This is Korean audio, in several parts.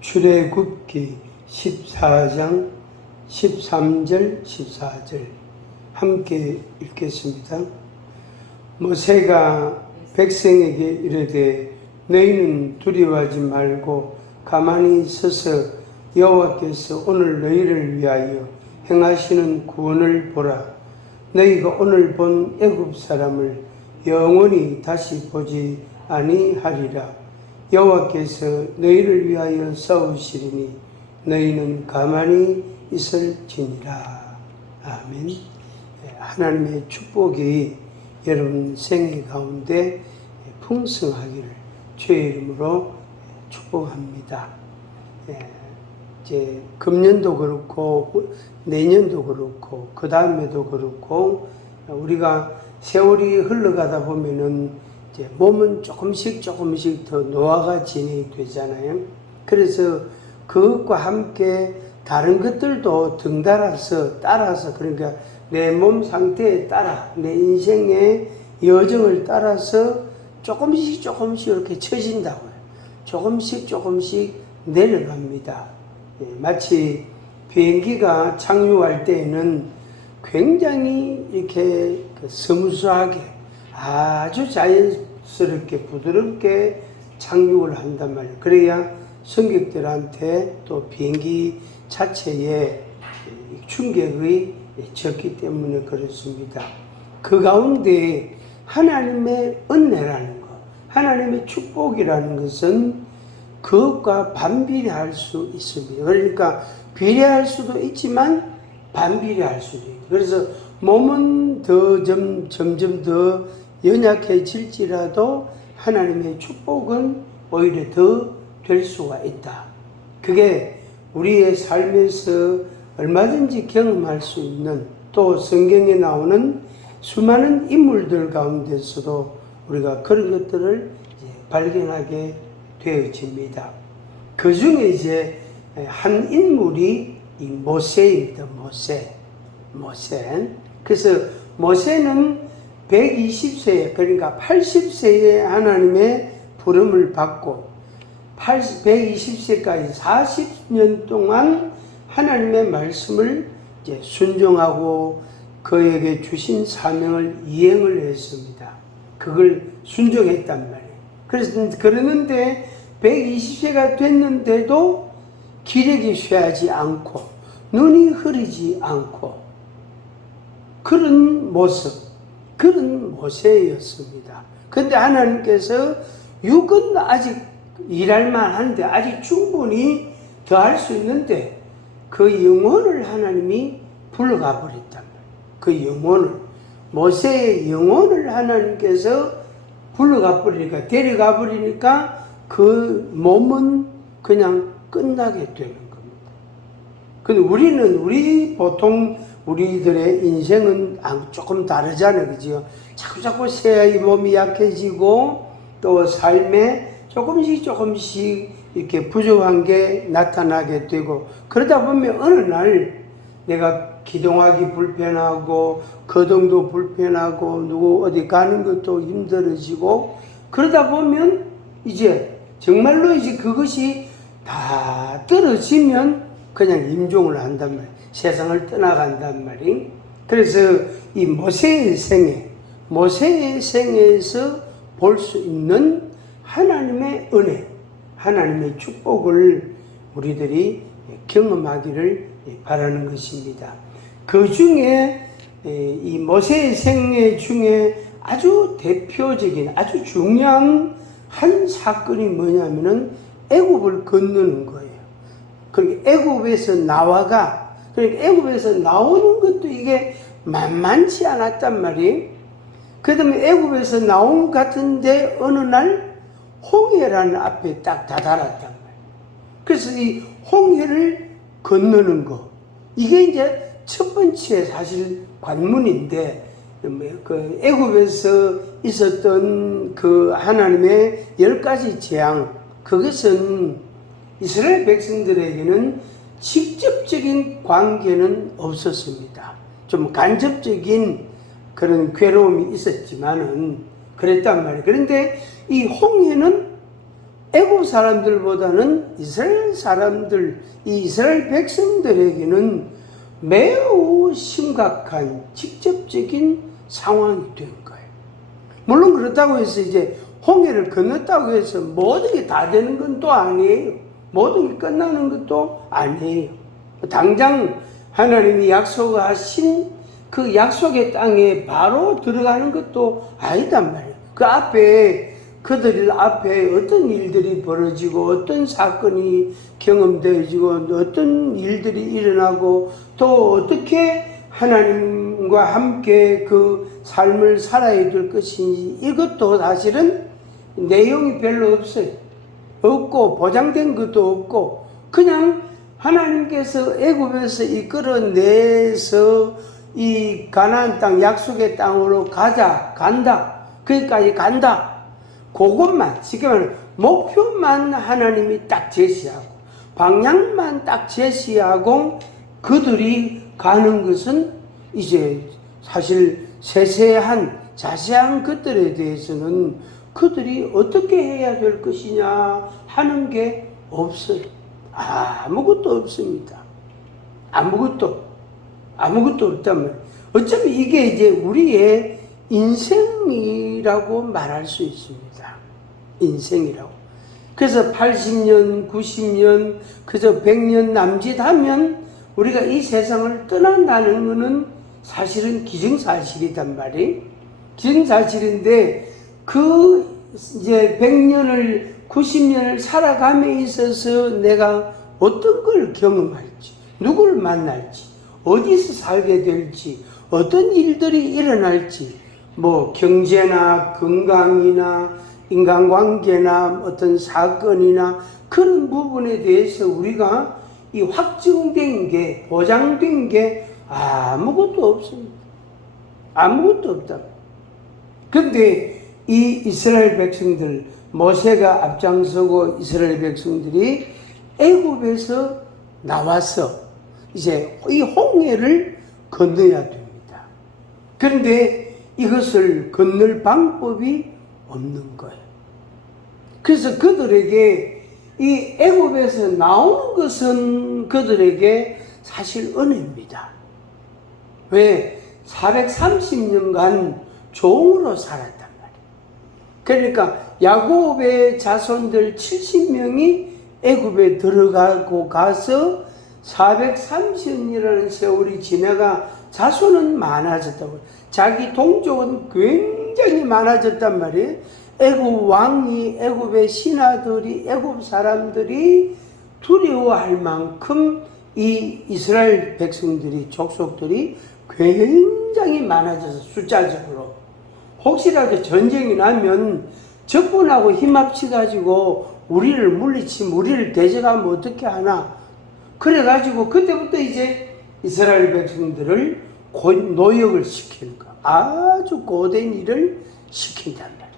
출애굽기 14장 13절 14절 함께 읽겠습니다. 모세가 백성에게 이르되 너희는 두려워하지 말고 가만히 서서 여호와께서 오늘 너희를 위하여 행하시는 구원을 보라. 너희가 오늘 본 애굽 사람을 영원히 다시 보지 아니하리라. 여호와께서 너희를 위하여 싸우시리니 너희는 가만히 있을지니라. 아멘. 하나님의 축복이 여러분 생애 가운데 풍성하기를 주의 이름으로 축복합니다. 이제 금년도 그렇고 내년도 그렇고 그 다음에도 그렇고 우리가 세월이 흘러가다 보면은 이제 몸은 조금씩 더 노화가 진행이 되잖아요. 그래서 그것과 함께 다른 것들도 따라서 그러니까 내 몸 상태에 따라 내 인생의 여정을 따라서 조금씩 이렇게 처진다고요. 조금씩 내려갑니다. 마치 비행기가 착륙할 때에는 굉장히 이렇게 스무스하게 아주 자연스럽게 부드럽게 착륙을 한단 말이에요. 그래야 승객들한테 또 비행기 자체에 충격이 적기 때문에 그렇습니다. 그 가운데 하나님의 은혜라는 것, 하나님의 축복이라는 것은 그것과 반비례할 수 있습니다. 그러니까 비례할 수도 있지만 반비례할 수도 있고, 그래서 몸은 점점 더 연약해질지라도 하나님의 축복은 오히려 더 될 수가 있다. 그게 우리의 삶에서 얼마든지 경험할 수 있는, 또 성경에 나오는 수많은 인물들 가운데서도 우리가 그런 것들을 발견하게 되어집니다. 그 중에 이제 한 인물이 이 모세입니다. 모세. 그래서 모세는 120세, 그러니까 80세에 하나님의 부름을 받고 120세까지 40년 동안 하나님의 말씀을 이제 순종하고 그에게 주신 사명을 이행을 했습니다. 그걸 순종했단 말이에요. 그러는데 120세가 됐는데도 기력이 쇠하지 않고 눈이 흐리지 않고 그런 모세였습니다. 그런데 하나님께서 육은 아직 일할 만한데 아직 충분히 더 할 수 있는데 그 영혼을 하나님이 불러가 버렸단 말이에요. 그 영혼을, 모세의 영혼을 하나님께서 불러가 버리니까, 데려가 버리니까 그 몸은 그냥 끝나게 되는 겁니다. 근데 우리들의 인생은 조금 다르잖아요. 그죠? 자꾸 새하이 몸이 약해지고 또 삶에 조금씩 이렇게 부족한 게 나타나게 되고, 그러다 보면 어느 날 내가 기동하기 불편하고 거동도 불편하고 누구 어디 가는 것도 힘들어지고, 그러다 보면 이제 정말로 이제 그것이 다 떨어지면 그냥 임종을 한단 말이에요. 세상을 떠나간단 말이에요. 그래서 이 모세의 생애에서 볼 수 있는 하나님의 은혜, 하나님의 축복을 우리들이 경험하기를 바라는 것입니다. 그 중에 이 모세의 생애 중에 아주 대표적인, 아주 중요한 한 사건이 뭐냐면은 애굽을 건너는 거예요. 그러니까 애굽에서 나오는 것도 이게 만만치 않았단 말이에요. 그 다음에 애굽에서 나온 것 같은데 어느 날 홍해라는 앞에 딱 다다랐단 말이에요. 그래서 이 홍해를 건너는 거, 이게 이제 첫 번째 사실 관문인데, 그 애굽에서 있었던 그 하나님의 10가지 재앙, 그것은 이스라엘 백성들에게는 직접적인 관계는 없었습니다. 좀 간접적인 그런 괴로움이 있었지만은 그랬단 말이에요. 그런데 이 홍해는 애국 사람들보다는 이스라엘 사람들, 이 이스라엘 백성들에게는 매우 심각한 직접적인 상황이 된 거예요. 물론 그렇다고 해서 이제 홍해를 건넜다고 해서 모든 게 다 되는 건 또 아니에요. 모든 게 끝나는 것도 아니에요. 당장 하나님이 약속하신 그 약속의 땅에 바로 들어가는 것도 아니단 말이에요. 그 앞에 그들 앞에 어떤 일들이 벌어지고 어떤 사건이 경험되어지고 어떤 일들이 일어나고 또 어떻게 하나님과 함께 그 삶을 살아야 될 것인지 이것도 사실은 내용이 별로 없어요. 없고 보장된 것도 없고 그냥 하나님께서 애굽에서 이끌어내서 이 가나안 땅 약속의 땅으로 간다 거기까지 간다 그것만 쉽게 말하면 목표만 하나님이 딱 제시하고 방향만 딱 제시하고 그들이 가는 것은 이제 사실 세세한 자세한 것들에 대해서는 그들이 어떻게 해야 될 것이냐 하는 게 없어요. 아무것도 없습니다. 아무것도 없단 말이에요. 어차피 이게 이제 우리의 인생이라고 말할 수 있습니다. 인생이라고. 그래서 80년, 90년, 그저 100년 남짓하면 우리가 이 세상을 떠난다는 것은 사실은 기정사실이단 말이에요. 기정사실인데 그 이제 100년을 90년을 살아감에 있어서 내가 어떤 걸 경험할지, 누구를 만날지, 어디서 살게 될지, 어떤 일들이 일어날지, 뭐 경제나 건강이나 인간관계나 어떤 사건이나 그런 부분에 대해서 우리가 이 확정된 게, 보장된 게 아무것도 없습니다. 아무것도 없다. 근데 이 이스라엘 백성들, 모세가 앞장서고 이스라엘 백성들이 애굽에서 나와서 이제 이 홍해를 건너야 됩니다. 그런데 이것을 건널 방법이 없는 거예요. 그래서 그들에게 이 애굽에서 나오는 것은 그들에게 사실 은혜입니다. 왜? 430년간 종으로 살았단 말이에요. 그러니까 야곱의 자손들 70명이 애굽에 들어가고 가서 430년이라는 세월이 지나가 자손은 많아졌다고. 자기 동족은 굉장히 많아졌단 말이에요. 애굽 왕이, 애굽의 신하들이, 애굽 사람들이 두려워할 만큼 이 이스라엘 백성들이, 족속들이 굉장히 많아져서 숫자적으로 혹시라도 전쟁이 나면 적군하고 힘합쳐가지고 우리를 물리치면, 우리를 대적하면 어떻게 하나. 그래가지고 그때부터 이제 이스라엘 백성들을 노역을 시키는 거, 아주 고된 일을 시킨단 말이에요.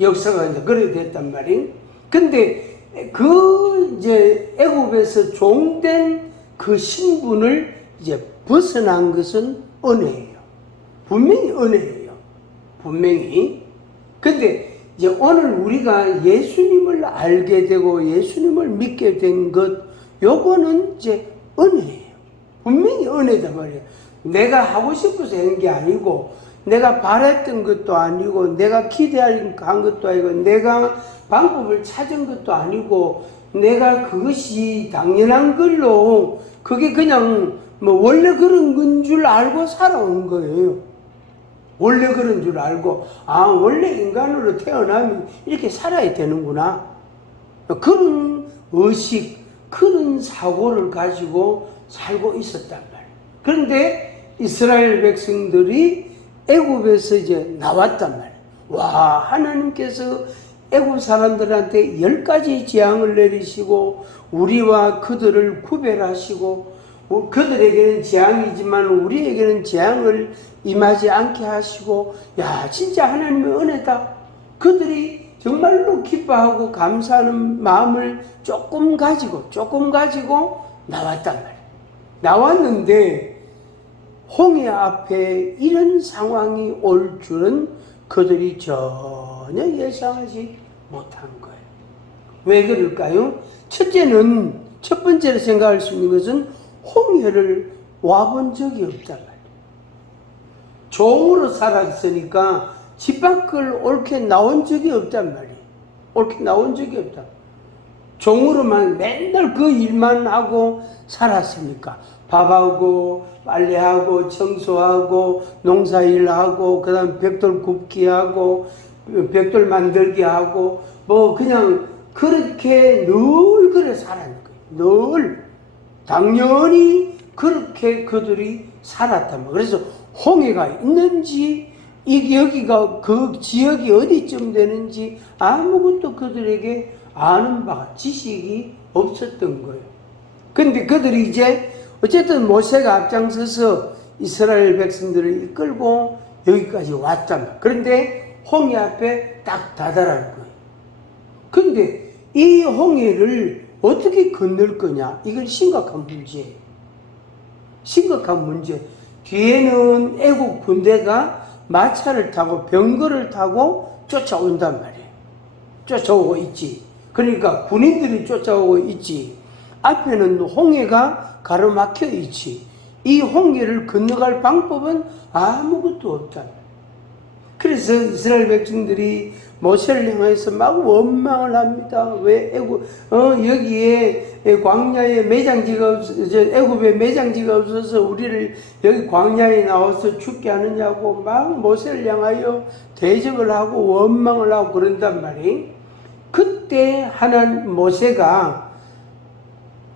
역사가 이제 그래 됐단 말이에요. 근데 그 이제 애굽에서 종된 그 신분을 이제 벗어난 것은 은혜예요. 분명히 은혜예요. 분명히. 근데 이제 오늘 우리가 예수님을 알게 되고 예수님을 믿게 된 것, 요거는 이제 은혜예요. 분명히 은혜다 말이에요. 내가 하고 싶어서 한 게 아니고, 내가 바랬던 것도 아니고, 내가 기대한 것도 아니고, 내가 방법을 찾은 것도 아니고, 내가 그것이 당연한 걸로, 그게 그냥 뭐 원래 그런 건 줄 알고 살아온 거예요. 원래 그런 줄 알고, 원래 인간으로 태어나면 이렇게 살아야 되는구나. 그런 의식, 그런 사고를 가지고 살고 있었단 말이에요. 그런데 이스라엘 백성들이 애굽에서 이제 나왔단 말이에요. 와, 하나님께서 애굽 사람들한테 10가지 재앙을 내리시고 우리와 그들을 구별하시고, 그들에게는 재앙이지만 우리에게는 재앙을 임하지 않게 하시고, 야, 진짜 하나님의 은혜다. 그들이 정말로 기뻐하고 감사하는 마음을 조금 가지고 나왔단 말이에요. 나왔는데 홍해 앞에 이런 상황이 올 줄은 그들이 전혀 예상하지 못한 거예요. 왜 그럴까요? 첫 번째로 생각할 수 있는 것은 홍해를 와본 적이 없단 말이에요. 종으로 살았으니까 집 밖을 옳게 나온 적이 없단 말이에요. 옳게 나온 적이 없다. 종으로만 맨날 그 일만 하고 살았으니까 밥하고 빨래하고 청소하고 농사일하고 그다음 벽돌 굽기 하고 벽돌 만들기 하고 뭐 그냥 그렇게 늘 그래 살았는 거예요. 늘 당연히 그렇게 그들이 살았단 말이에요. 그래서 홍해가 있는지 여기가 그 지역이 어디쯤 되는지 아무것도 그들에게 아는 바가 지식이 없었던 거예요. 근데 그들이 이제 어쨌든 모세가 앞장서서 이스라엘 백성들을 이끌고 여기까지 왔단 말이에요. 그런데 홍해 앞에 딱 다다랄 거예요. 근데 이 홍해를 어떻게 건널 거냐? 이건 심각한 문제예요. 심각한 문제. 뒤에는 애국 군대가 마차를 타고 병거를 타고 쫓아온단 말이에요. 쫓아오고 있지. 그러니까 군인들이 쫓아오고 있지. 앞에는 홍해가 가로막혀 있지. 이 홍해를 건너갈 방법은 아무것도 없다. 그래서 이스라엘 백성들이 모세를 향해서 막 원망을 합니다. 왜 여기에 광야에 매장지가 애굽에 매장지가 없어서 우리를 여기 광야에 나와서 죽게 하느냐고 막 모세를 향하여 대적을 하고 원망을 하고 그런단 말이에요. 그때 모세가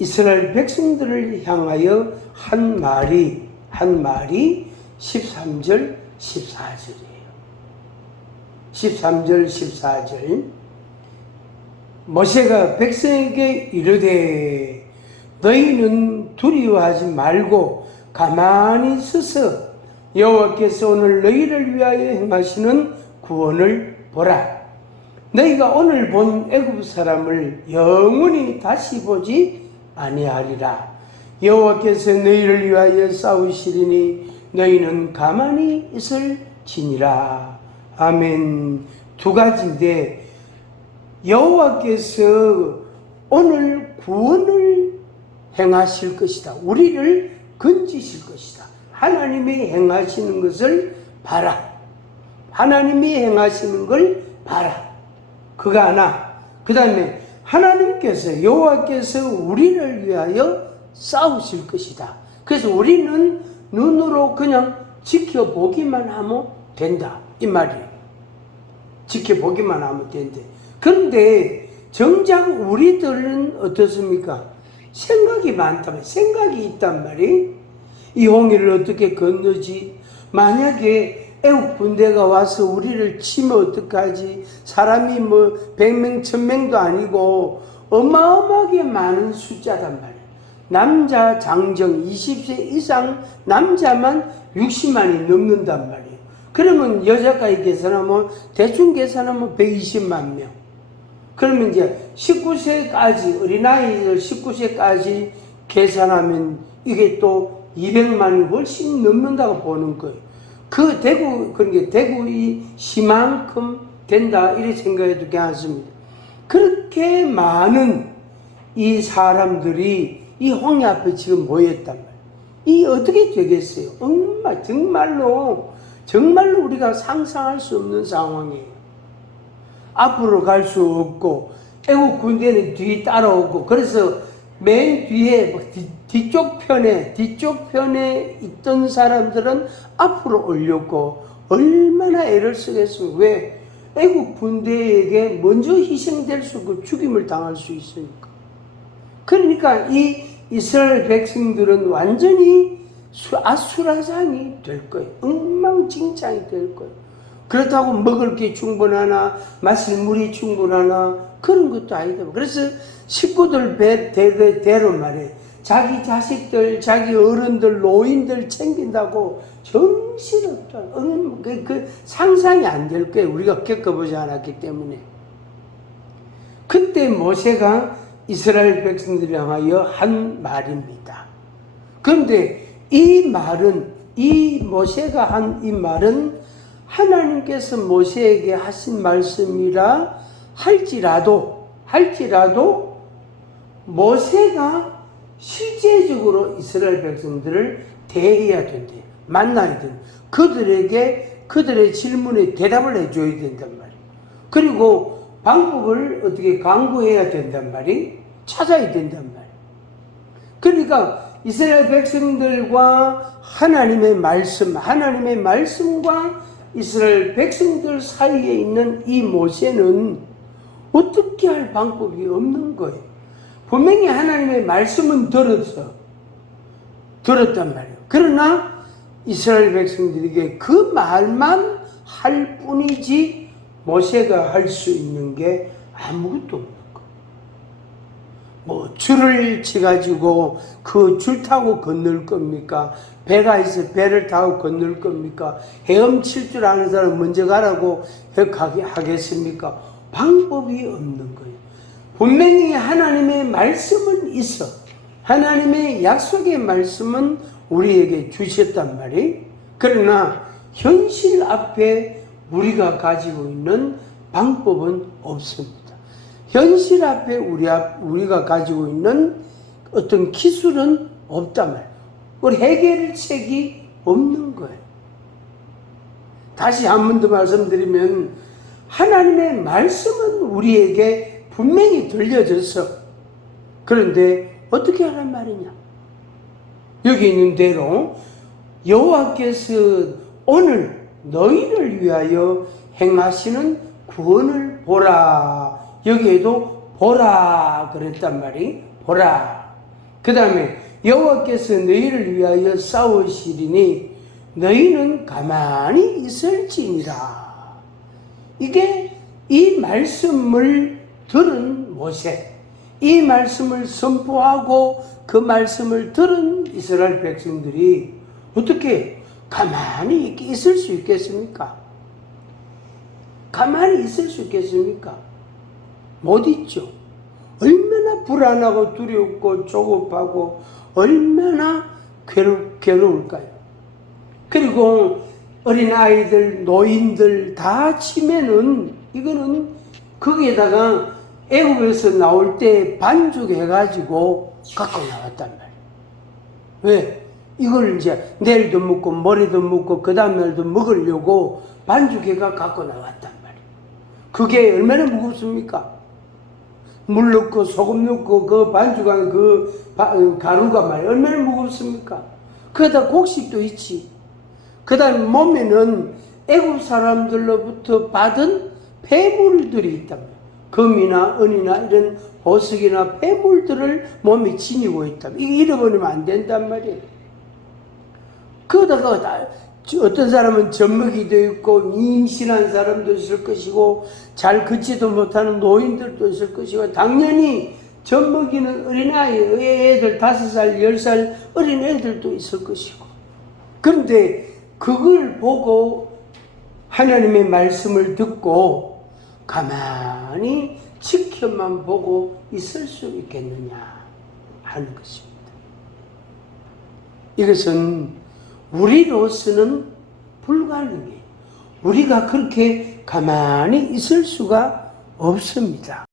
이스라엘 백성들을 향하여 한 말이 13절 14절이에요. 13절 14절 모세가 백성에게 이르되 너희는 두려워하지 말고 가만히 서서 여호와께서 오늘 너희를 위하여 행하시는 구원을 보라. 너희가 오늘 본 애굽 사람을 영원히 다시 보지 아니하리라. 여호와께서 너희를 위하여 싸우시리니 너희는 가만히 있을지니라. 아멘. 두 가지인데 여호와께서 오늘 구원을 행하실 것이다. 우리를 건지실 것이다. 하나님이 행하시는 것을 봐라. 하나님이 행하시는 걸 봐라. 그거 하나. 그 다음에 하나님께서 여호와께서 우리를 위하여 싸우실 것이다. 그래서 우리는 눈으로 그냥 지켜보기만 하면 된다. 이 말이에요. 지켜보기만 하면 된대. 그런데 정작 우리들은 어떻습니까? 생각이 많다면 생각이 있단 말이에요. 이 홍해를 어떻게 건너지? 만약에 애국 군대가 와서 우리를 치면 어떡하지? 사람이 뭐 100명, 1000명도 아니고 어마어마하게 많은 숫자단 말이에요. 남자 장정 20세 이상 남자만 60만이 넘는단 말이에요. 그러면 여자까지 계산하면 대충 계산하면 120만 명. 그러면 이제 19세까지 어린아이들 19세까지 계산하면 이게 또 200만이 훨씬 넘는다고 보는 거예요. 그러니까 대구이 시만큼 된다 이렇게 생각해도 괜찮습니다. 그렇게 많은 이 사람들이 이 홍해 앞에 지금 모였단 말이에요. 이 어떻게 되겠어요? 정말로 우리가 상상할 수 없는 상황이에요. 앞으로 갈 수 없고 애국 군대는 뒤에 따라오고 그래서 맨 뒤에 뒤쪽 편에 있던 사람들은 앞으로 올렸고 얼마나 애를 쓰겠어요. 왜? 애국 군대에게 먼저 희생될 수 있고 죽임을 당할 수 있으니까. 그러니까 이 이스라엘 백성들은 완전히 아수라장이 될 거예요. 엉망진창이 될 거예요. 그렇다고 먹을 게 충분하나 마실 물이 충분하나 그런 것도 아니다. 그래서 식구들 대로 말해 자기 자식들 자기 어른들 노인들 챙긴다고 정신없다. 그 상상이 안 될 거예요. 우리가 겪어보지 않았기 때문에. 그때 모세가 이스라엘 백성들을 향하여 한 말입니다. 그런데 이 모세가 한 이 말은 하나님께서 모세에게 하신 말씀이라 할지라도 할지라도 모세가 실제적으로 이스라엘 백성들을 대해야 된대. 만나야 된다. 그들의 질문에 대답을 해줘야 된단 말이에요. 그리고 방법을 어떻게 강구해야 된단 말이에요. 찾아야 된단 말이에요. 그러니까 이스라엘 백성들과 하나님의 말씀과 이스라엘 백성들 사이에 있는 이 모세는 어떻게 할 방법이 없는 거예요. 분명히 하나님의 말씀은 들었단 말이에요. 그러나 이스라엘 백성들에게 그 말만 할 뿐이지 모세가 할 수 있는 게 아무것도 없는 거예요. 뭐 줄을 쳐가지고 그 줄 타고 건널 겁니까? 배가 있어 배를 타고 건널 겁니까? 헤엄칠 줄 아는 사람 먼저 가라고 하겠습니까? 방법이 없는 거예요. 분명히 하나님의 말씀은 있어. 하나님의 약속의 말씀은 우리에게 주셨단 말이에요. 그러나 현실 앞에 우리가 가지고 있는 방법은 없습니다. 현실 앞에 우리가 가지고 있는 어떤 기술은 없단 말이에요. 우리 해결책이 없는 거예요. 다시 한 번 더 말씀드리면 하나님의 말씀은 우리에게 분명히 들려졌어. 그런데 어떻게 하란 말이냐? 여기 있는 대로 여호와께서 오늘 너희를 위하여 행하시는 구원을 보라. 여기에도 보라 그랬단 말이에요. 보라. 그 다음에 여호와께서 너희를 위하여 싸우시리니 너희는 가만히 있을지니라. 이게 이 말씀을 들은 모세, 이 말씀을 선포하고 그 말씀을 들은 이스라엘 백성들이 어떻게 가만히 있을 수 있겠습니까? 가만히 있을 수 있겠습니까? 못 있죠. 얼마나 불안하고 두렵고 조급하고 얼마나 괴로울까요? 그리고 어린아이들, 노인들 다 치면은 이거는 거기에다가 애굽에서 나올 때 반죽해가지고 갖고 나왔단 말이에요. 왜? 이걸 이제 내일도 먹고 모레도 먹고 그 다음날도 먹으려고 반죽해가 갖고 나왔단 말이에요. 그게 얼마나 무겁습니까? 물 넣고 소금 넣고 그 반죽한 그 가루가 말이에요. 얼마나 무겁습니까? 그러다 곡식도 있지. 그 다음에 몸에는 애굽 사람들로부터 받은 폐물들이 있단 말이에요. 금이나 은이나 이런 보석이나 폐물들을 몸에 지니고 있다면 이게 잃어버리면 안 된단 말이에요. 그러다가 어떤 사람은 젖먹이도 있고 임신한 사람도 있을 것이고 잘 걷지도 못하는 노인들도 있을 것이고 당연히 젖먹이는 어린아이 애들 5살 10살 어린 애들도 있을 것이고 그런데 그걸 보고 하나님의 말씀을 듣고 가만히 지켜만 보고 있을 수 있겠느냐 하는 것입니다. 이것은 우리로서는 불가능해요. 우리가 그렇게 가만히 있을 수가 없습니다.